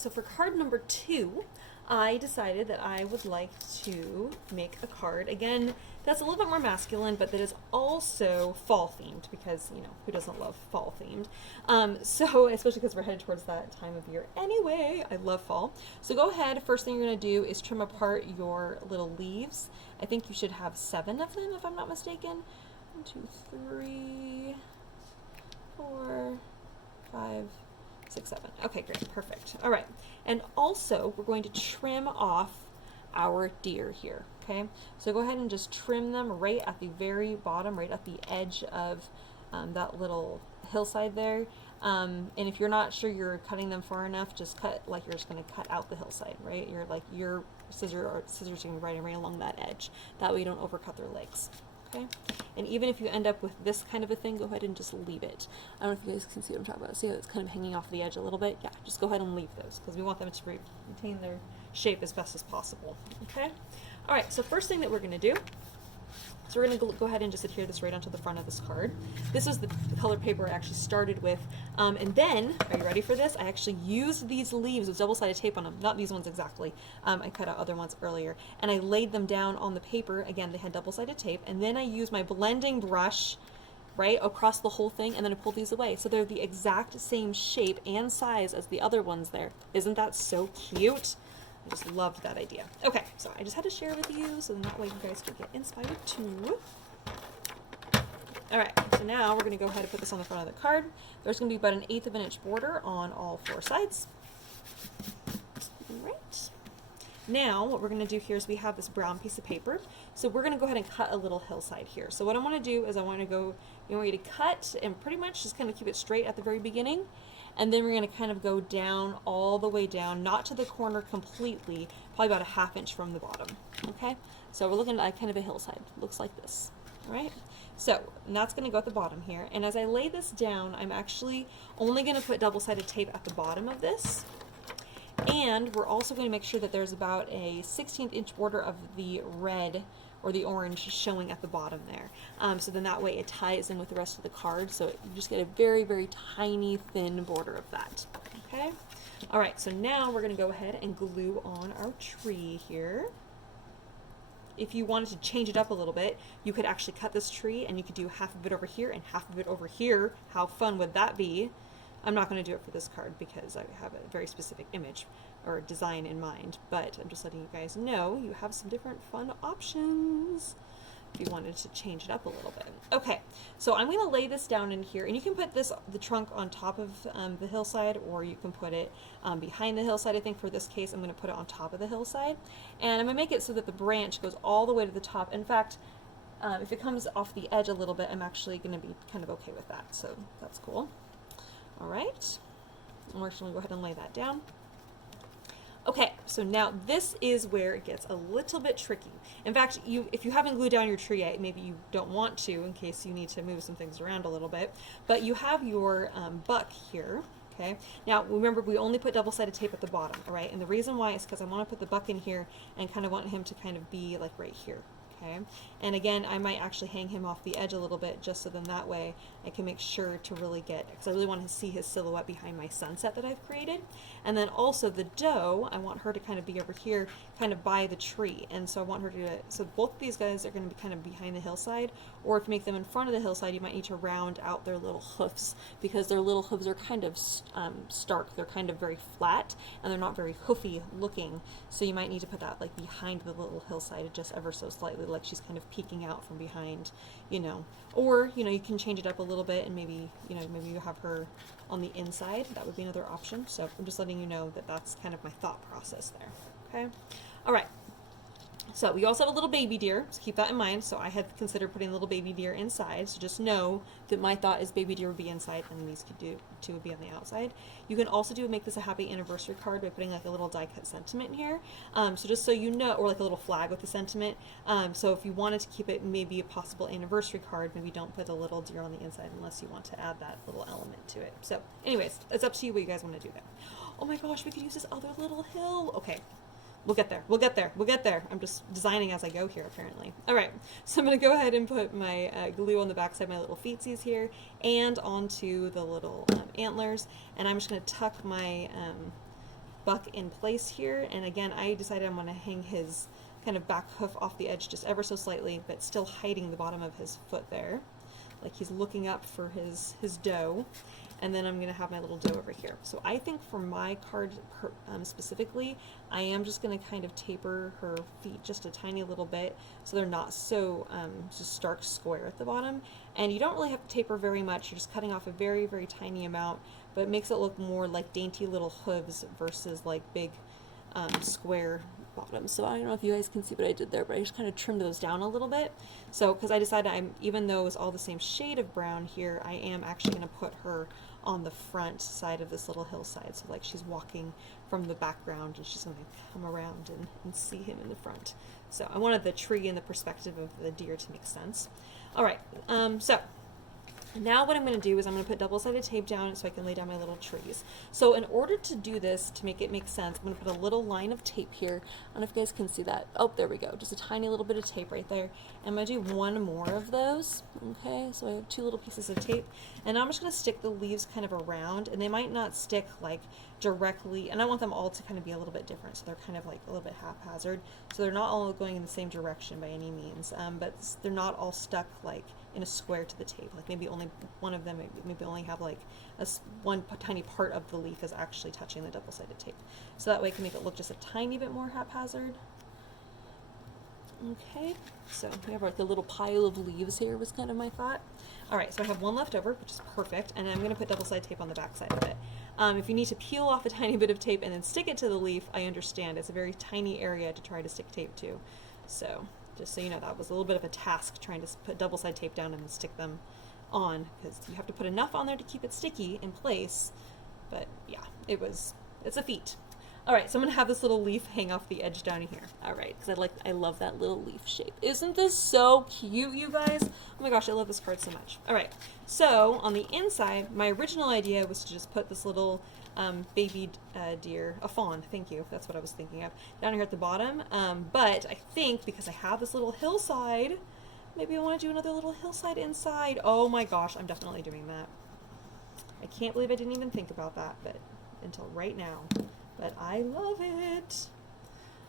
so for card number 2, I decided that I would like to make a card, again, that's a little bit more masculine, but that is also fall themed, because, you know, who doesn't love fall themed? So, especially because we're headed towards that time of year anyway, I love fall. So go ahead, first thing you're going to do is trim apart your little leaves. I think you should have 7 of them, if I'm not mistaken. 1, 2, 3, 4, 5, 6, 7. Okay, great, perfect. All right, and also we're going to trim off our deer here, okay? So go ahead and just trim them right at the very bottom, right at the edge of that little hillside there. And if you're not sure you're cutting them far enough, just cut like you're just going to cut out the hillside, right? You're like your scissors are right along that edge. That way you don't overcut their legs. Okay, and even if you end up with this kind of a thing, go ahead and just leave it. I don't know if you guys can see what I'm talking about. See how it's kind of hanging off the edge a little bit? Yeah, just go ahead and leave those, because we want them to retain their shape as best as possible. Okay, all right, so first thing that we're going to do, so we're going to go ahead and just adhere this right onto the front of this card. This was the colored paper I actually started with, and then, are you ready for this? I actually used these leaves with double-sided tape on them, not these ones exactly. I cut out other ones earlier, and I laid them down on the paper. Again, they had double-sided tape, and then I used my blending brush right across the whole thing, and then I pulled these away. So they're the exact same shape and size as the other ones there. Isn't that so cute? I just loved that idea. Okay, so I just had to share with you so that way you guys can get inspired too. All right, so now we're going to go ahead and put this on the front of the card. There's going to be about an 1/8 of an inch border on all 4 sides. All right. Now what we're going to do here is we have this brown piece of paper. So we're going to go ahead and cut a little hillside here. So what I want to do is I want you to cut and pretty much just kind of keep it straight at the very beginning. And then we're going to kind of go down all the way down, not to the corner completely, probably about a 1/2 inch from the bottom. Okay, so we're looking at kind of a hillside. Looks like this. All right, so and that's going to go at the bottom here. And as I lay this down, I'm actually only going to put double-sided tape at the bottom of this. And we're also going to make sure that there's about a 1/16 inch border of the red or the orange showing at the bottom there. So then that way it ties in with the rest of the card, so you just get a very, very tiny, thin border of that. Okay? All right, so now we're going to go ahead and glue on our tree here. If you wanted to change it up a little bit, you could actually cut this tree and you could do half of it over here and half of it over here. How fun would that be? I'm not going to do it for this card because I have a very specific image or design in mind, but I'm just letting you guys know you have some different fun options if you wanted to change it up a little bit. Okay, so I'm going to lay this down in here, and you can put the trunk on top of the hillside, or you can put it behind the hillside. I think for this case I'm going to put it on top of the hillside, and I'm going to make it so that the branch goes all the way to the top. In fact, if it comes off the edge a little bit, I'm actually going to be kind of okay with that, so that's cool. All right, and we're actually going to go ahead and lay that down. Okay, so now this is where it gets a little bit tricky. In fact, if you haven't glued down your tree yet, maybe you don't want to in case you need to move some things around a little bit, but you have your buck here. Okay, now remember we only put double-sided tape at the bottom, all right? And the reason why is because I want to put the buck in here and kind of want him to kind of be like right here. Okay, and again, I might actually hang him off the edge a little bit just so then that way I can make sure to really get, because I really want to see his silhouette behind my sunset that I've created. And then also the doe, I want her to kind of be over here, kind of by the tree. And so I want her to, so both of these guys are going to be kind of behind the hillside, or if you make them in front of the hillside, you might need to round out their little hoofs, because their little hooves are kind of stark. They're kind of very flat, and they're not very hoofy looking. So you might need to put that like behind the little hillside just ever so slightly, like she's kind of peeking out from behind, you know. Or, you know, you can change it up a little bit and maybe, you know, maybe you have her on the inside. That would be another option. So I'm just letting you know that that's kind of my thought process there. Okay. All right. So we also have a little baby deer, so keep that in mind. So I had considered putting a little baby deer inside, so just know that my thought is baby deer would be inside and these two would be on the outside. You can also make this a happy anniversary card by putting like a little die cut sentiment in here. So just so you know, or like a little flag with a sentiment. So if you wanted to keep it maybe a possible anniversary card, maybe don't put a little deer on the inside unless you want to add that little element to it. So anyways, it's up to you what you guys want to do there. Oh my gosh, we could use this other little hill. Okay. We'll get there. We'll get there. We'll get there. I'm just designing as I go here, apparently. All right, so I'm going to go ahead and put my glue on the back side, my little feetsies here, and onto the little antlers. And I'm just going to tuck my buck in place here. And again, I decided I'm going to hang his kind of back hoof off the edge just ever so slightly, but still hiding the bottom of his foot there. Like he's looking up for his doe. And then I'm going to have my little doe over here. So I think for my card specifically, I am just going to kind of taper her feet just a tiny little bit so they're not so just stark square at the bottom. And you don't really have to taper very much. You're just cutting off a very, very tiny amount, but it makes it look more like dainty little hooves versus like big square bottoms. So I don't know if you guys can see what I did there, but I just kind of trimmed those down a little bit. So because I decided even though it's all the same shade of brown here, I am actually going to put her on the front side of this little hillside. So like she's walking from the background and she's going to come around and see him in the front. So I wanted the tree and the perspective of the deer to make sense. All right, so now what I'm going to do is I'm going to put double-sided tape down so I can lay down my little trees. So in order to do this, to make it make sense, I'm going to put a little line of tape here. I don't know if you guys can see that. Oh, there we go. Just a tiny little bit of tape right there. I'm going to do one more of those. Okay, so I have 2 little pieces of tape. And now I'm just going to stick the leaves kind of around, and they might not stick like directly, and I want them all to kind of be a little bit different, so they're kind of like a little bit haphazard. So they're not all going in the same direction by any means, but they're not all stuck like in a square to the tape. Like maybe only one of them, maybe only have like one tiny part of the leaf is actually touching the double-sided tape. So that way I can make it look just a tiny bit more haphazard. Okay, so we have like a little pile of leaves here was kind of my thought. All right, so I have one left over, which is perfect, and I'm going to put double-sided tape on the back side of it. If you need to peel off a tiny bit of tape and then stick it to the leaf, I understand. It's a very tiny area to try to stick tape to. So just so you know, that was a little bit of a task trying to put double-sided tape down and then stick them on, because you have to put enough on there to keep it sticky in place. But yeah, it's a feat. All right, so I'm gonna have this little leaf hang off the edge down here. All right, because I love that little leaf shape. Isn't this so cute, you guys? Oh my gosh, I love this card so much. All right, so on the inside, my original idea was to just put this little baby deer, a fawn, thank you, that's what I was thinking of, down here at the bottom. But I think because I have this little hillside, maybe I want to do another little hillside inside. Oh my gosh, I'm definitely doing that. I can't believe I didn't even think about that, but until right now. But I love it.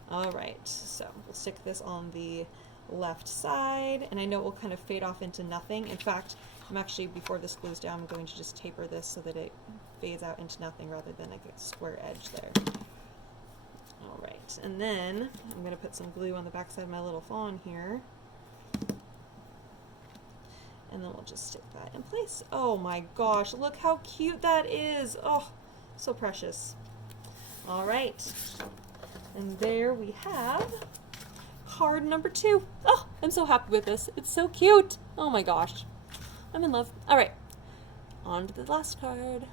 All right, so we'll stick this on the left side, and I know it will kind of fade off into nothing. In fact, I'm actually, before this glues down, I'm going to just taper this so that it fades out into nothing rather than like a square edge there. All right, and then I'm going to put some glue on the back side of my little fawn here. And then we'll just stick that in place. Oh my gosh, look how cute that is. Oh, so precious. All right, and there we have card number 2. Oh, I'm so happy with this. It's so cute. Oh my gosh, I'm in love. All right, on to the last card.